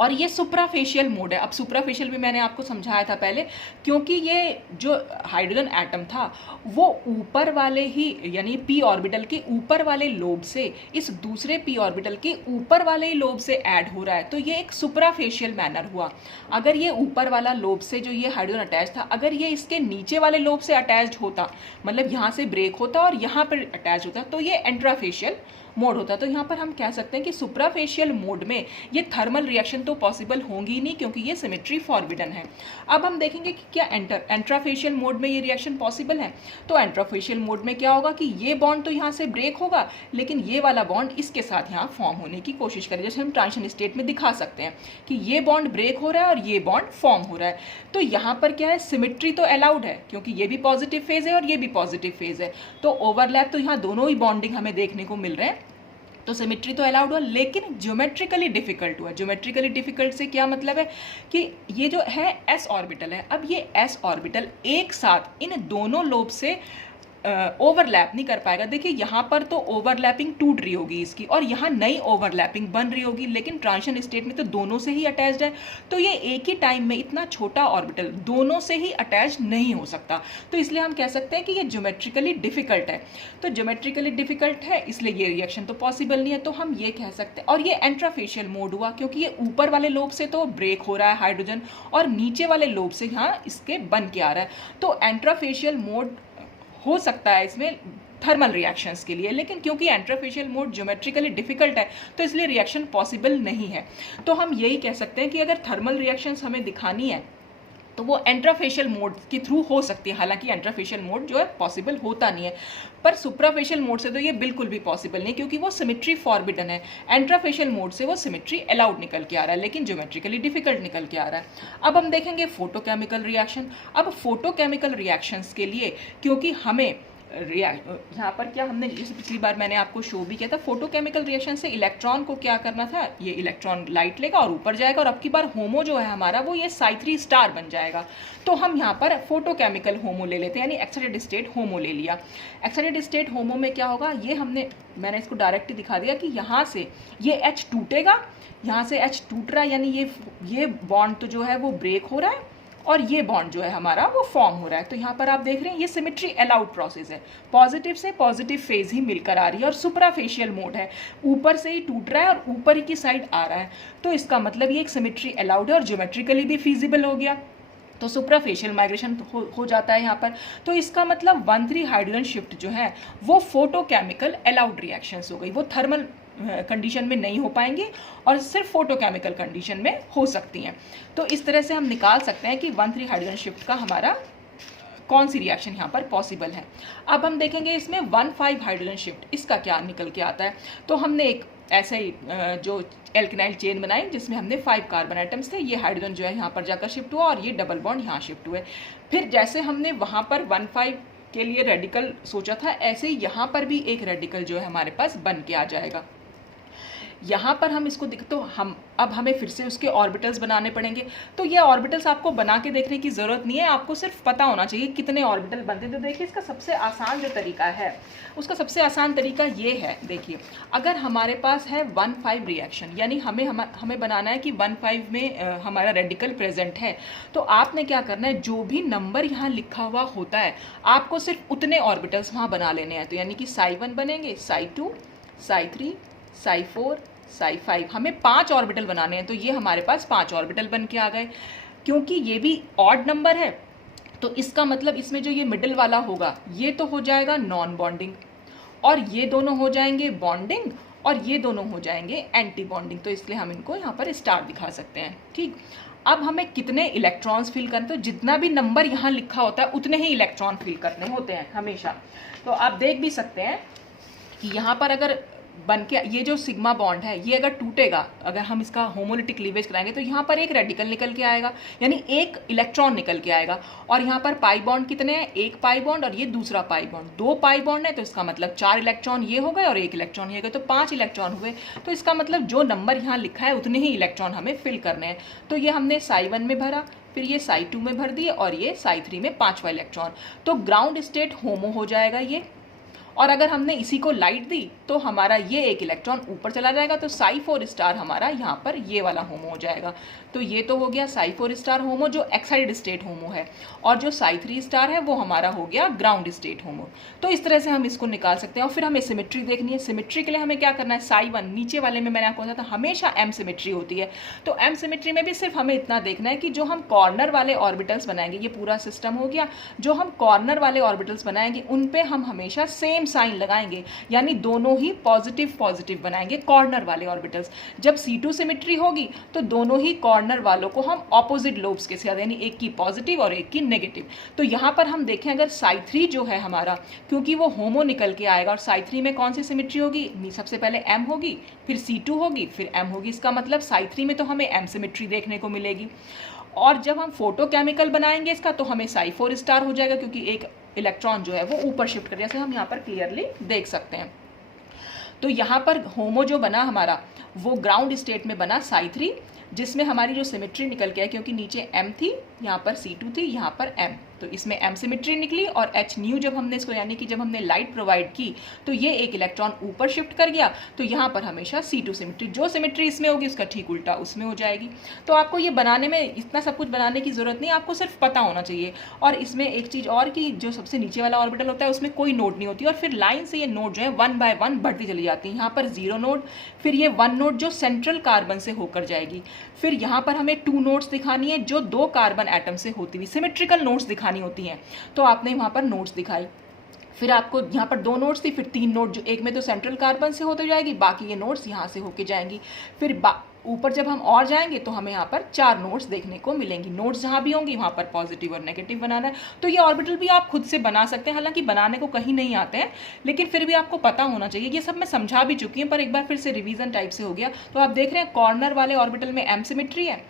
और ये सुप्राफेशियल मोड है। अब सुप्राफेशियल भी मैंने आपको समझाया था पहले, क्योंकि ये जो हाइड्रोजन एटम था वो ऊपर वाले ही यानी p ऑर्बिटल के ऊपर वाले लोब से इस दूसरे p ऑर्बिटल के ऊपर वाले ही लोब से ऐड हो रहा है, तो ये एक सुप्राफेशियल मैनर हुआ। अगर ये ऊपर वाला लोब से जो ये हाइड्रोजन अटैच था, अगर ये इसके नीचे वाले लोब से अटैच्ड होता, मतलब यहाँ से ब्रेक होता और यहाँ पर अटैच होता, तो ये एंट्राफेशियल मोड होता। तो यहाँ पर हम कह सकते हैं कि सुप्राफेशियल मोड में ये थर्मल रिएक्शन तो तो पॉसिबल होंगी ही नहीं क्योंकि ये सिमेट्री फॉरबिडन है। अब हम देखेंगे कि क्या एंट्राफेशियल मोड में ये रिएक्शन पॉसिबल है। तो एंट्राफेशियल मोड में क्या होगा कि ये बॉन्ड तो यहाँ से ब्रेक होगा, लेकिन ये वाला बॉन्ड इसके साथ यहाँ फॉर्म होने की कोशिश करें। जैसे हम ट्रांजिशन स्टेट में दिखा सकते हैं कि ये बॉन्ड ब्रेक हो रहा है और ये बॉन्ड फॉर्म हो रहा है। तो यहाँ पर क्या है, सिमेट्री तो अलाउड है क्योंकि ये भी पॉजिटिव फेज है और ये भी पॉजिटिव फेज है, तो ओवरलैप तो यहाँ दोनों ही बॉन्डिंग हमें देखने को मिल रहे हैं, तो सिमेट्री तो अलाउड हुआ, लेकिन ज्योमेट्रिकली डिफिकल्ट हुआ। ज्योमेट्रिकली डिफिकल्ट से क्या मतलब है कि ये जो है एस ऑर्बिटल है, अब ये एस ऑर्बिटल एक साथ इन दोनों लोब से ओवरलैप नहीं कर पाएगा। देखिए यहाँ पर तो ओवरलैपिंग टूट रही होगी इसकी और यहाँ नई ओवरलैपिंग बन रही होगी, लेकिन ट्रांजिशन स्टेट में तो दोनों से ही अटैच्ड है, तो ये एक ही टाइम में इतना छोटा ऑर्बिटल दोनों से ही अटैच नहीं हो सकता। तो इसलिए हम कह सकते हैं कि ये ज्योमेट्रिकली डिफिकल्ट है। तो ज्योमेट्रिकली डिफिकल्ट है इसलिए ये रिएक्शन तो पॉसिबल नहीं है, तो हम ये कह सकते हैं। और ये एंट्राफेशियल मोड हुआ क्योंकि ये ऊपर वाले लोब से तो ब्रेक हो रहा है हाइड्रोजन और नीचे वाले लोब से यहाँ इसके बन के आ रहा है। तो एंट्राफेशियल मोड हो सकता है इसमें थर्मल रिएक्शंस के लिए, लेकिन क्योंकि एंट्राफेशियल मोड ज्योमेट्रिकली डिफिकल्ट है तो इसलिए रिएक्शन पॉसिबल नहीं है। तो हम यही कह सकते हैं कि अगर थर्मल रिएक्शंस हमें दिखानी है तो वो एंट्राफेशियल मोड के थ्रू हो सकती है, हालांकि एंट्राफेशियल मोड जो है पॉसिबल होता नहीं है, पर सुप्राफेशियल मोड से तो ये बिल्कुल भी पॉसिबल नहीं क्योंकि वो सिमेट्री फॉरबिडन है। एंट्राफेशियल मोड से वो सिमेट्री अलाउड निकल के आ रहा है, लेकिन ज्योमेट्रिकली डिफिकल्ट निकल के आ रहा है। अब हम देखेंगे फोटोकेमिकल रिएक्शन। अब फोटोकेमिकल रिएक्शंस के लिए क्योंकि हमें यहाँ पर क्या हमने जैसे पिछली बार मैंने आपको शो भी किया था, फोटोकेमिकल रिएक्शन से इलेक्ट्रॉन को क्या करना था, ये इलेक्ट्रॉन लाइट लेगा और ऊपर जाएगा और अब की बार होमो जो है हमारा वो ये Psi3 स्टार बन जाएगा। तो हम यहाँ पर फोटोकेमिकल होमो ले लेते हैं, यानी एक्साइटेड स्टेट होमो ले लिया। एक्साइटेड स्टेट होमो में क्या होगा, ये मैंने इसको डायरेक्ट दिखा दिया कि यहाँ से ये H टूटेगा, यहाँ से H टूट रहा है, यानी ये बॉन्ड तो जो है वो ब्रेक हो रहा है और ये बॉन्ड जो है हमारा वो फॉर्म हो रहा है। तो यहाँ पर आप देख रहे हैं ये सिमेट्री अलाउड प्रोसेस है, पॉजिटिव से पॉजिटिव फेज ही मिलकर आ रही है और सुपराफेशियल मोड है, ऊपर से ही टूट रहा है और ऊपर ही की साइड आ रहा है। तो इसका मतलब ये एक सिमेट्री अलाउड है और ज्योमेट्रिकली भी फीजिबल हो गया, तो सुपराफेशियल माइग्रेशन हो जाता है यहाँ पर। तो इसका मतलब 1,3 हाइड्रोजन शिफ्ट जो है वो फोटोकेमिकल अलाउड रिएक्शंस हो गई, वो थर्मल कंडीशन में नहीं हो पाएंगी और सिर्फ फोटोकेमिकल कंडीशन में हो सकती हैं। तो इस तरह से हम निकाल सकते हैं कि 1,3 हाइड्रोजन शिफ्ट का हमारा कौन सी रिएक्शन यहाँ पर पॉसिबल है। अब हम देखेंगे इसमें 1,5 हाइड्रोजन शिफ्ट, इसका क्या निकल के आता है। तो हमने एक ऐसे ही जो एल्केनाइल चेन बनाई जिसमें हमने 5 कार्बन आइटम्स थे, ये हाइड्रोजन जो है यहाँ पर जाकर शिफ्ट हुआ और ये डबल बॉन्ड यहाँ शिफ्ट हुए। फिर जैसे हमने वहाँ पर 1,5 के लिए रेडिकल सोचा था, ऐसे ही यहाँ पर भी एक रेडिकल जो है हमारे पास बन के आ जाएगा। यहाँ पर हम इसको तो अब हमें फिर से उसके ऑर्बिटल्स बनाने पड़ेंगे। तो ये ऑर्बिटल्स आपको बना के देखने की ज़रूरत नहीं है, आपको सिर्फ पता होना चाहिए कितने ऑर्बिटल बनते हैं। तो देखिए इसका सबसे आसान जो तरीका है, उसका सबसे आसान तरीका ये है, देखिए अगर हमारे पास है 1,5 रिएक्शन, यानी हमें बनाना है कि 1,5 में हमारा रेडिकल प्रेजेंट है, तो आपने क्या करना है, जो भी नंबर यहाँ लिखा हुआ होता है आपको सिर्फ उतने ऑर्बिटल्स वहाँ बना लेने हैं। तो यानी कि Psi1 बनेंगे, Psi2, Psi3, Psi4, Psi5, हमें 5 ऑर्बिटल बनाने हैं। तो ये हमारे पास 5 ऑर्बिटल बन के आ गए। क्योंकि ये भी ऑड नंबर है तो इसका मतलब इसमें जो ये मिडिल वाला होगा ये तो हो जाएगा नॉन बॉन्डिंग, और ये दोनों हो जाएंगे बॉन्डिंग, और ये दोनों हो जाएंगे एंटी बॉन्डिंग। तो इसलिए हम इनको यहाँ पर स्टार दिखा सकते हैं। ठीक, अब हमें कितने इलेक्ट्रॉन्स फिल करने, तो जितना भी नंबर यहाँ लिखा होता है उतने ही इलेक्ट्रॉन फिल करने होते हैं हमेशा। तो आप देख भी सकते हैं कि यहाँ पर अगर बन के ये जो सिग्मा बॉन्ड है ये अगर टूटेगा, अगर हम इसका होमोलिटिक लीवेज कराएंगे तो यहाँ पर एक रेडिकल निकल के आएगा, यानी एक इलेक्ट्रॉन निकल के आएगा। और यहाँ पर पाई बॉन्ड कितने हैं, एक पाई बॉन्ड और ये दूसरा पाई बॉन्ड, 2 पाई बॉन्ड है, तो इसका मतलब 4 इलेक्ट्रॉन ये हो गए और 1 इलेक्ट्रॉन ये हो गए, तो 5 इलेक्ट्रॉन हुए। तो इसका मतलब जो नंबर यहाँ लिखा है उतने ही इलेक्ट्रॉन हमें फिल करने हैं। तो ये हमने Psi1 में भरा, फिर ये Psi2 में भर दिए और ये Psi3 में 5वां इलेक्ट्रॉन, तो ग्राउंड स्टेट होमो हो जाएगा ये। और अगर हमने इसी को लाइट दी तो हमारा ये एक इलेक्ट्रॉन ऊपर चला जाएगा, तो Psi4 स्टार हमारा यहाँ पर ये वाला होमो हो जाएगा। तो ये तो हो गया Psi4 स्टार होमो जो एक्साइटेड स्टेट होमो है, और जो Psi3 स्टार है वो हमारा हो गया ग्राउंड स्टेट होमो। तो इस तरह से हम इसको निकाल सकते हैं। और फिर हमें सिमेट्री देखनी है। सिमेट्री के लिए हमें क्या करना है, Psi1 नीचे वाले में मैंने आपको बताया था हमेशा M सिमेट्री होती है, तो M सिमेट्री में भी सिर्फ हमें इतना देखना है कि जो हम कॉर्नर वाले ऑर्बिटल्स बनाएंगे, ये पूरा सिस्टम हो गया, जो हम कॉर्नर वाले ऑर्बिटल्स बनाएंगे उन पे हम हमेशा सेम साइन लगाएंगे, यानी दोनों ही पॉजिटिव पॉजिटिव बनाएंगे कॉर्नर वाले ऑर्बिटल्स। जब C2 सिमेट्री होगी तो दोनों ही कॉर्नर वालों को हम ऑपोजिट लोब्स के साथ, यानी एक की पॉजिटिव और एक की नेगेटिव। तो यहाँ पर हम देखें अगर Psi3 जो है हमारा, क्योंकि वो होमो निकल के आएगा, और Psi3 में कौन सी सिमेट्री होगी, सबसे पहले M होगी, फिर C2 होगी, फिर M होगी। इसका मतलब Psi3 में तो हमें M सिमेट्री देखने को मिलेगी। और जब हम फोटोकेमिकल बनाएंगे इसका तो हमें Psi4 स्टार हो जाएगा, क्योंकि एक इलेक्ट्रॉन जो है वो ऊपर शिफ्ट कर, जैसे हम यहाँ पर क्लियरली देख सकते हैं। तो यहाँ पर होमो जो बना हमारा वो ग्राउंड स्टेट में बना Psi3, जिसमें हमारी जो सिमेट्री निकल के है, क्योंकि नीचे M थी, यहाँ पर C2 थी, यहाँ पर M, तो इसमें M सिमेट्री निकली। और H न्यू जब हमने इसको, यानी कि जब हमने लाइट प्रोवाइड की तो ये एक इलेक्ट्रॉन ऊपर शिफ्ट कर गया, तो यहाँ पर हमेशा C2 सिमेट्री, जो सिमेट्री इसमें होगी उसका ठीक उल्टा उसमें हो जाएगी। तो आपको ये बनाने में इतना सब कुछ बनाने की ज़रूरत नहीं, आपको सिर्फ पता होना चाहिए। और इसमें एक चीज़ और कि जो सबसे नीचे वाला ऑर्बिटल होता है उसमें कोई नोड नहीं होती, और फिर लाइन से ये नोड जो है 1 बाय 1 बढ़ती चली जाती है। यहाँ पर 0 नोड, फिर ये 1 नोड जो सेंट्रल कार्बन से होकर जाएगी, फिर यहाँ पर हमें 2 नोड्स दिखानी है जो 2 कार्बन एटम से होती हुई सिमेट्रिकल नोड्स दिखानी होती हैं। तो आपने वहाँ पर नोड्स दिखाई, फिर आपको यहाँ पर 2 नोड्स थी, फिर 3 नोड, जो एक में तो सेंट्रल कार्बन से होते जाएगी, बाकी ये नोड्स यहाँ से होके जाएंगी। फिर ऊपर जब हम और जाएंगे तो हमें यहाँ पर 4 नोड्स देखने को मिलेंगी। नोड्स जहाँ भी होंगी वहाँ पर पॉजिटिव और नेगेटिव बनाना है। तो ये ऑर्बिटल भी आप खुद से बना सकते हैं, हालांकि बनाने को कहीं नहीं आते हैं, लेकिन फिर भी आपको पता होना चाहिए। ये सब मैं समझा भी चुकी हूँ, पर एक बार फिर से रिवीजन टाइप से हो गया। तो आप देख रहे हैं कॉर्नर वाले ऑर्बिटल में M सिमेट्री है,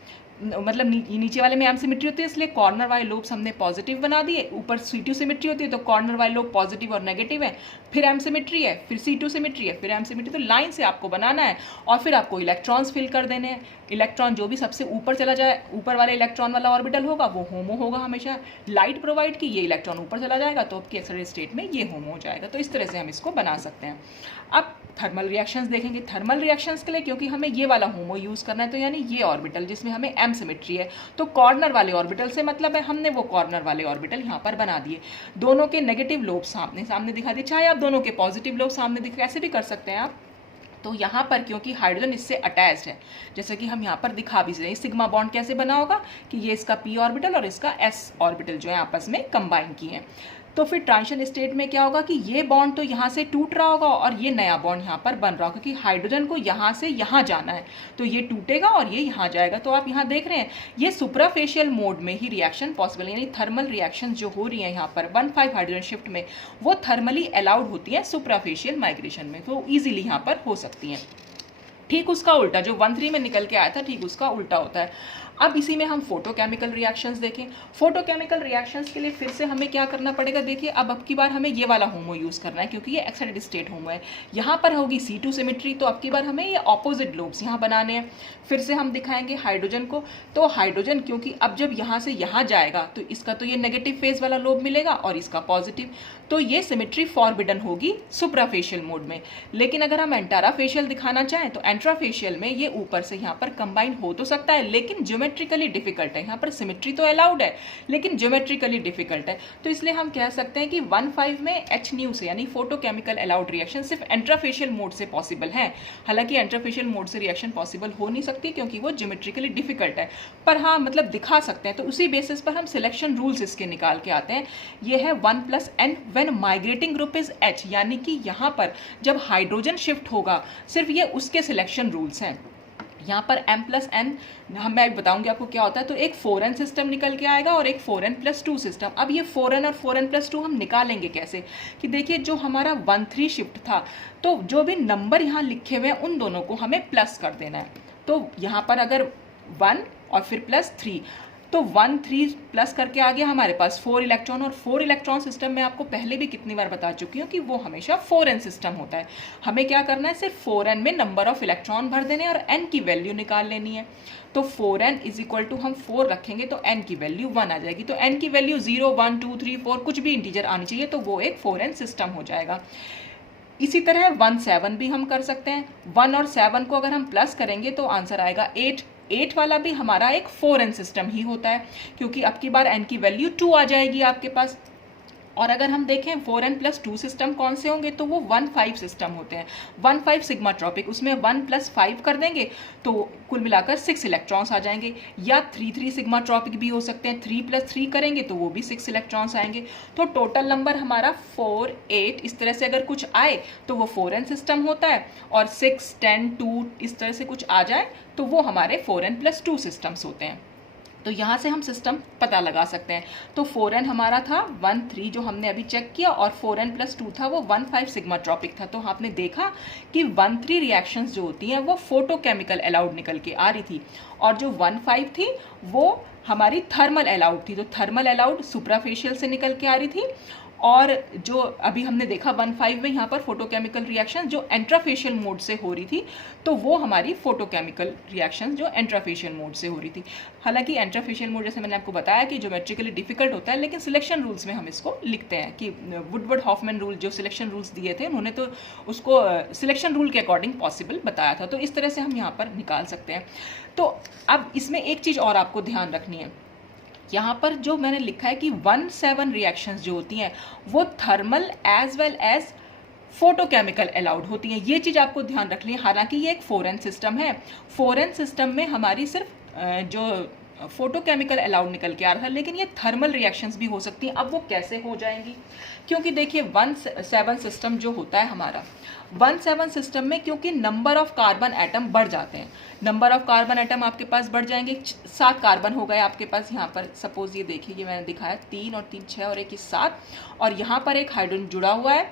मतलब नीचे वाले में M सिमेट्री होती है, इसलिए कॉर्नर वाले लोब्स हमने पॉजिटिव बना दिए। ऊपर C2 सिमेट्री होती है तो कॉर्नर वाले लोब पॉजिटिव और नेगेटिव है, फिर M सिमेट्री है, फिर C2 सिमेट्री है, फिर M सिमेट्री। तो लाइन से आपको बनाना है और फिर आपको इलेक्ट्रॉन्स फिल कर देने हैं। इलेक्ट्रॉन जो भी सबसे ऊपर चला जाए, ऊपर वाले इलेक्ट्रॉन वाला ऑर्बिटल होगा वो होमो होगा हमेशा। लाइट प्रोवाइड की, ये इलेक्ट्रॉन ऊपर चला जाएगा तो आपके एक्सेलरेटेड स्टेट में ये होमो हो जाएगा। तो इस तरह से हम इसको बना सकते हैं। अब थर्मल रिएक्शंस देखेंगे। थर्मल रिएक्शंस के लिए क्योंकि हमें ये वाला होमो यूज़ करना है, तो यानी ये ऑर्बिटल जिसमें हमें M सिमेट्री है, तो कॉर्नर वाले ऑर्बिटल से मतलब है हमने वो कॉर्नर वाले ऑर्बिटल यहाँ पर बना दिए। दोनों के नेगेटिव लोब सामने सामने दिखा दिए, चाहे आप दोनों के पॉजिटिव लोब सामने दिख, ऐसे भी कर सकते हैं आप। तो यहाँ पर क्योंकि हाइड्रोजन इससे अटैच्ड है, जैसे कि हम यहाँ पर दिखा भी रहे हैं, सिग्मा बॉन्ड कैसे बना होगा कि ये इसका p ऑर्बिटल और इसका s ऑर्बिटल जो है आपस में कंबाइन किए हैं। तो फिर ट्रांजिशन स्टेट में क्या होगा कि ये बॉन्ड तो यहाँ से टूट रहा होगा और ये नया बॉन्ड यहाँ पर बन रहा होगा, क्योंकि हाइड्रोजन को यहाँ से यहाँ जाना है, तो ये टूटेगा और ये यहाँ जाएगा। तो आप यहाँ देख रहे हैं ये सुप्राफेशियल मोड में ही रिएक्शन पॉसिबल है, यानी थर्मल रिएक्शन जो हो रही है यहाँ पर 1,5 हाइड्रोजन शिफ्ट में, वो थर्मली अलाउड होती है सुप्राफेशियल माइग्रेशन में, तो ईजिली यहाँ पर हो सकती हैं। ठीक उसका उल्टा जो 1,3 में निकल के आया था, ठीक उसका उल्टा होता है। अब इसी में हम फोटोकेमिकल रिएक्शंस देखें। फोटोकेमिकल रिएक्शंस के लिए फिर से हमें क्या करना पड़ेगा, देखिए अब की बार हमें ये वाला होमो यूज़ करना है, क्योंकि ये एक्साइटेड स्टेट होमो है। यहाँ पर होगी C2 सिमेट्री, तो अब की बार हमें ये ऑपोजिट लोब्स यहाँ बनाने हैं। फिर से हम दिखाएंगे हाइड्रोजन को, तो हाइड्रोजन क्योंकि अब जब यहाँ से यहाँ जाएगा तो इसका तो ये नेगेटिव फेज वाला लोब मिलेगा और इसका पॉजिटिव, तो ये सिमेट्री फॉरबिडन होगी सुप्राफेशियल मोड में। लेकिन अगर हम एंटाराफेशियल दिखाना चाहें तो एंट्राफेशियल में ये ऊपर से यहाँ पर कंबाइन हो तो सकता है, लेकिन ज्योमेट्रिकली डिफिकल्ट है। यहाँ पर सिमेट्री तो अलाउड है लेकिन ज्योमेट्रिकली डिफिकल्ट है, तो इसलिए हम कह सकते हैं कि 1,5 में H न्यू से, यानी फोटोकेमिकल अलाउड रिएक्शन सिर्फ एंट्राफेशियल मोड से पॉसिबल है। हालांकि एंट्राफेशियल मोड से रिएक्शन पॉसिबल हो नहीं सकती क्योंकि वो ज्योमेट्रिकली डिफिकल्ट है, पर हाँ मतलब दिखा सकते हैं। तो उसी बेसिस पर हम सिलेक्शन रूल्स इसके निकाल के आते हैं। ये है 1+n when migrating group is H, यानी कि यहाँ पर जब हाइड्रोजन शिफ्ट होगा सिर्फ ये उसके सिलेक्शन रूल्स हैं। यहाँ पर M+n मैं बताऊंगी आपको क्या होता है। तो एक 4n सिस्टम निकल के आएगा और एक 4n+2 सिस्टम। अब ये 4n और 4n+2 हम निकालेंगे कैसे, कि देखिए जो हमारा 1,3 शिफ्ट था, तो जो भी नंबर यहाँ लिखे हुए हैं उन दोनों को हमें प्लस कर देना है। तो यहाँ पर अगर 1 और फिर +3, तो 1,3 प्लस करके आ गया हमारे पास 4 इलेक्ट्रॉन, और 4 इलेक्ट्रॉन सिस्टम में आपको पहले भी कितनी बार बता चुकी हूँ कि वो हमेशा 4n सिस्टम होता है। हमें क्या करना है, सिर्फ 4n में नंबर ऑफ इलेक्ट्रॉन भर देने और n की वैल्यू निकाल लेनी है। तो 4n इज इक्वल टू हम 4 रखेंगे तो n की वैल्यू 1 आ जाएगी। तो n की वैल्यू 0, 1, 2, 3, 4 कुछ भी इंटीजर आनी चाहिए, तो वो एक 4n सिस्टम हो जाएगा। इसी तरह 1, 7 भी हम कर सकते हैं। 1 और 7 को अगर हम प्लस करेंगे तो आंसर आएगा 8। 8 वाला भी हमारा एक 4n सिस्टम ही होता है, क्योंकि अब की बार n की वैल्यू 2 आ जाएगी आपके पास। और अगर हम देखें 4n+2 सिस्टम कौन से होंगे, तो वो 1,5 सिस्टम होते हैं। 1,5 सिग्मा ट्रॉपिक, उसमें 1+5 कर देंगे तो कुल मिलाकर 6 इलेक्ट्रॉन्स आ जाएंगे। या 3,3 सिग्मा ट्रॉपिक भी हो सकते हैं, 3+3 करेंगे तो वो भी 6 इलेक्ट्रॉन्स आएंगे। तो टोटल नंबर हमारा 4, 8 इस तरह से अगर कुछ आए तो वो 4n सिस्टम होता है, और 6, 10, 2 इस तरह से कुछ आ जाए तो वो हमारे 4n+2 सिस्टम्स होते हैं। तो यहाँ से हम सिस्टम पता लगा सकते हैं। तो 4n हमारा था 1,3 जो हमने अभी चेक किया, और 4n+2 था वो 1,5 सिग्मा ट्रॉपिक था। तो आपने देखा कि 1,3 रिएक्शंस जो होती हैं वो फोटोकेमिकल अलाउड निकल के आ रही थी, और जो 1,5 थी वो हमारी थर्मल अलाउड थी। तो थर्मल अलाउड सुप्राफेशियल से निकल के आ रही थी, और जो अभी हमने देखा 1,5 में यहाँ पर फोटोकेमिकल रिएक्शन जो एंट्राफेशियल मोड से हो रही थी, तो वो हमारी फोटोकेमिकल रिएक्शन जो एंट्राफेशियल मोड से हो रही थी। हालांकि एंट्राफेशियल मोड जैसे मैंने आपको बताया कि ज्योमेट्रिकली डिफिकल्ट होता है, लेकिन सिलेक्शन रूल्स में हम इसको लिखते हैं कि वुडवर्ड हॉफमैन रूल जो सिलेक्शन रूल्स दिए थे उन्होंने तो उसको सिलेक्शन रूल के अकॉर्डिंग पॉसिबल बताया था। तो इस तरह से हम यहाँ पर निकाल सकते हैं। तो अब इसमें एक चीज़ और आपको ध्यान रखनी है, यहाँ पर जो मैंने लिखा है कि 1,7 रिएक्शंस जो होती हैं वो thermal as well as photochemical allowed होती हैं। ये चीज़ आपको ध्यान रखनी है। हालांकि ये एक 4n सिस्टम है, 4n सिस्टम में हमारी सिर्फ जो फोटोकेमिकल अलाउड निकल के आ रहा है, लेकिन ये थर्मल रिएक्शंस भी हो सकती हैं। अब वो कैसे हो जाएंगी, क्योंकि देखिए 1,7 सिस्टम जो होता है हमारा 1,7 सिस्टम में, क्योंकि नंबर ऑफ कार्बन एटम बढ़ जाते हैं, नंबर ऑफ कार्बन एटम आपके पास बढ़ जाएंगे। 7 कार्बन हो गए आपके पास यहाँ पर, सपोज ये देखिए ये मैंने दिखाया 3 और 3 6 और 1 7, और यहाँ पर एक हाइड्रोजन जुड़ा हुआ है,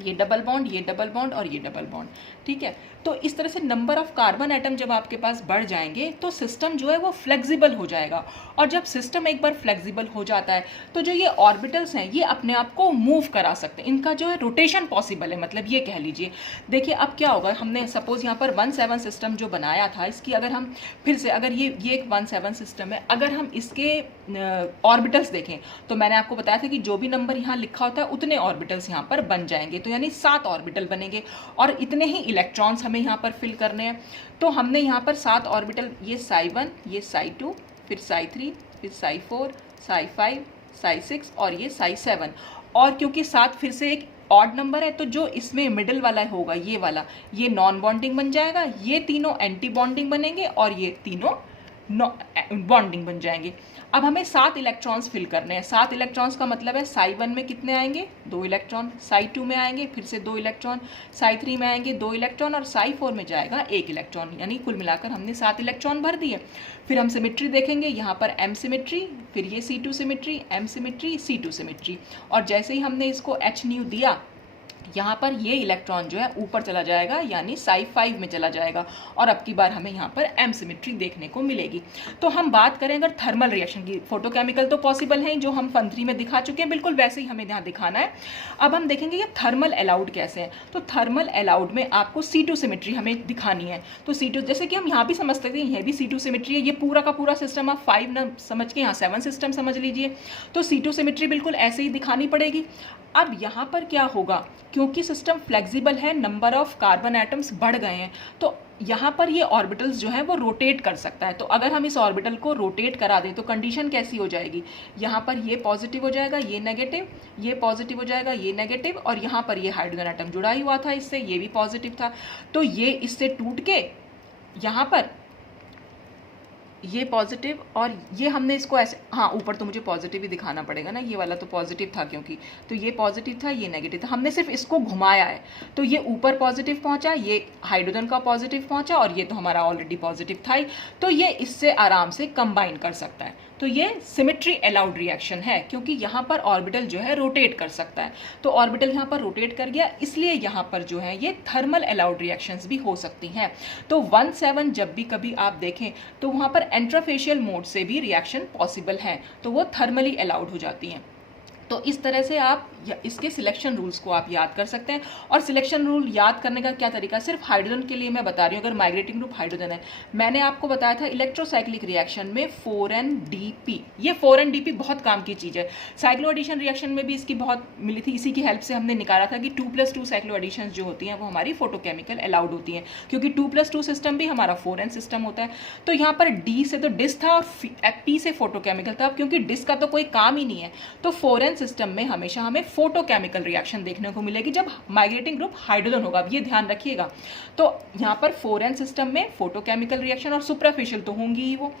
ये डबल बॉन्ड, ये डबल बॉन्ड और ये डबल बॉन्ड, ठीक है। तो इस तरह से नंबर ऑफ कार्बन एटम जब आपके पास बढ़ जाएंगे तो सिस्टम जो है वो फ्लेक्सिबल हो जाएगा, और जब सिस्टम एक बार फ्लेक्सिबल हो जाता है तो जो ये ऑर्बिटल्स हैं ये अपने आप को मूव करा सकते हैं, इनका जो है रोटेशन पॉसिबल है, मतलब ये कह लीजिए। देखिए अब क्या होगा, हमने सपोज यहाँ पर 1,7 सिस्टम जो बनाया था, इसकी अगर हम फिर से अगर ये एक 1,7 सिस्टम है, अगर हम इसके ऑर्बिटल्स देखें तो मैंने आपको बताया था कि जो भी नंबर यहाँ लिखा होता है उतने ऑर्बिटल्स यहाँ पर बन जाएंगे, तो यानी 7 ऑर्बिटल बनेंगे, और इतने ही इलेक्ट्रॉन्स हमें यहाँ पर फिल करने हैं। तो हमने यहाँ पर 7 ऑर्बिटल, ये psi1, ये psi2, फिर psi3, फिर psi4, psi5, psi6 और ये psi7, और क्योंकि 7 फिर से एक ऑड नंबर है तो जो इसमें मिडिल वाला होगा ये वाला, ये नॉन बॉन्डिंग बन जाएगा, ये तीनों एंटी बॉन्डिंग बनेंगे और ये तीनों बॉन्डिंग बन जाएंगे। अब हमें 7 इलेक्ट्रॉन्स फिल करने हैं। 7 इलेक्ट्रॉन्स का मतलब है psi1 में कितने आएंगे, 2 इलेक्ट्रॉन, psi2 में आएंगे फिर से 2 इलेक्ट्रॉन, psi3 में आएंगे 2 इलेक्ट्रॉन, और psi4 में जाएगा 1 इलेक्ट्रॉन, यानी कुल मिलाकर हमने 7 इलेक्ट्रॉन भर दिए। फिर हम सिमेट्री देखेंगे, यहाँ पर m सिमेट्री, फिर ये C2 symmetry, m symmetry, C2 symmetry, और जैसे ही हमने इसको h न्यू दिया, यहाँ पर ये इलेक्ट्रॉन जो है ऊपर चला जाएगा, यानी psi5 में चला जाएगा, और अब की बार हमें यहाँ पर m सिमेट्री देखने को मिलेगी। तो हम बात करें अगर थर्मल रिएक्शन की, फोटोकेमिकल तो पॉसिबल है जो हम फन 3 में दिखा चुके हैं, बिल्कुल वैसे ही हमें यहाँ दिखाना है। अब हम देखेंगे ये थर्मल अलाउड कैसे है। तो थर्मल अलाउड में आपको C2 सिमेट्री हमें दिखानी है। तो C2 जैसे कि हम यहाँ भी समझ सकते हैं, यह भी C2 सिमेट्री है, ये पूरा का पूरा सिस्टम आप 5 ना समझ के यहाँ 7 सिस्टम समझ लीजिए। तो C2 सिमेट्री बिल्कुल ऐसे ही दिखानी पड़ेगी। अब यहाँ पर क्या होगा, क्योंकि सिस्टम फ्लेक्सिबल है, नंबर ऑफ कार्बन एटम्स बढ़ गए हैं, तो यहाँ पर ये ऑर्बिटल्स जो है वो रोटेट कर सकता है। तो अगर हम इस ऑर्बिटल को रोटेट करा दें तो कंडीशन कैसी हो जाएगी, यहाँ पर ये पॉजिटिव हो जाएगा, ये नेगेटिव, ये पॉजिटिव हो जाएगा, ये नेगेटिव, और यहाँ पर ये हाइड्रोजन एटम जुड़ा ही हुआ था इससे, ये भी पॉजिटिव था, तो ये इससे टूट के यहाँ पर ये पॉजिटिव, और ये हमने इसको ऐसे, हाँ ऊपर तो मुझे पॉजिटिव ही दिखाना पड़ेगा ना, ये वाला तो पॉजिटिव था क्योंकि, तो ये पॉजिटिव था, ये नेगेटिव था, हमने सिर्फ इसको घुमाया है, तो ये ऊपर पॉजिटिव पहुंचा, ये हाइड्रोजन का पॉजिटिव पहुंचा, और ये तो हमारा ऑलरेडी पॉजिटिव था ही, तो ये इससे आराम से कंबाइन कर सकता है। तो ये सिमेट्री अलाउड रिएक्शन है, क्योंकि यहाँ पर ऑर्बिटल जो है रोटेट कर सकता है, तो ऑर्बिटल यहाँ पर रोटेट कर गया, इसलिए यहाँ पर जो है ये थर्मल अलाउड रिएक्शंस भी हो सकती हैं। तो 1,7 जब भी कभी आप देखें तो वहाँ पर एंट्राफेशियल मोड से भी रिएक्शन पॉसिबल है, तो वो थर्मली अलाउड हो जाती हैं। तो इस तरह से आप या इसके सिलेक्शन रूल्स को आप याद कर सकते हैं। और सिलेक्शन रूल याद करने का क्या तरीका, सिर्फ हाइड्रोजन के लिए मैं बता रही हूँ। अगर माइग्रेटिंग ग्रुप हाइड्रोजन है, मैंने आपको बताया था इलेक्ट्रोसाइक्लिक रिएक्शन में 4NDP, ये 4NDP बहुत काम की चीज़ है। साइक्लो एडिशन रिएक्शन में भी इसकी बहुत मिली थी, इसी की हेल्प से हमने निकाला था कि 2+2 साइक्लो एडिशन जो होती हैं वो हमारी फोटोकेमिकल अलाउड होती हैं, क्योंकि 2+2 सिस्टम भी हमारा 4N सिस्टम होता है। तो यहाँ पर डी से तो डिस था और पी से फोटोकेमिकल था। क्योंकि डिस का तो कोई काम ही नहीं है, तो 4N सिस्टम में हमेशा हमें फोटोकेमिकल रिएक्शन देखने को मिलेगी जब माइग्रेटिंग ग्रुप हाइड्रोजन होगा। अब ये ध्यान रखिएगा। तो यहाँ पर 4N सिस्टम में फोटोकेमिकल रिएक्शन और सुपरफिशियल तो होंगी ही वो,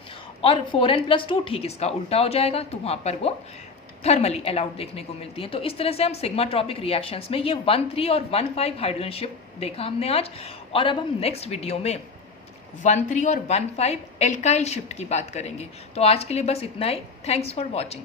और 4N+2 ठीक इसका उल्टा हो जाएगा, तो वहाँ पर वो थर्मली अलाउड देखने को मिलती है। तो इस तरह से हम सिग्मा ट्रॉपिक रिएक्शंस में ये 1,3 और 1,5 हाइड्रोजन शिफ्ट देखा हमने आज। और अब हम नेक्स्ट वीडियो में 1,3 और 1,5 एल्काइल शिफ्ट की बात करेंगे। तो आज के लिए बस इतना ही। Thanks for watching.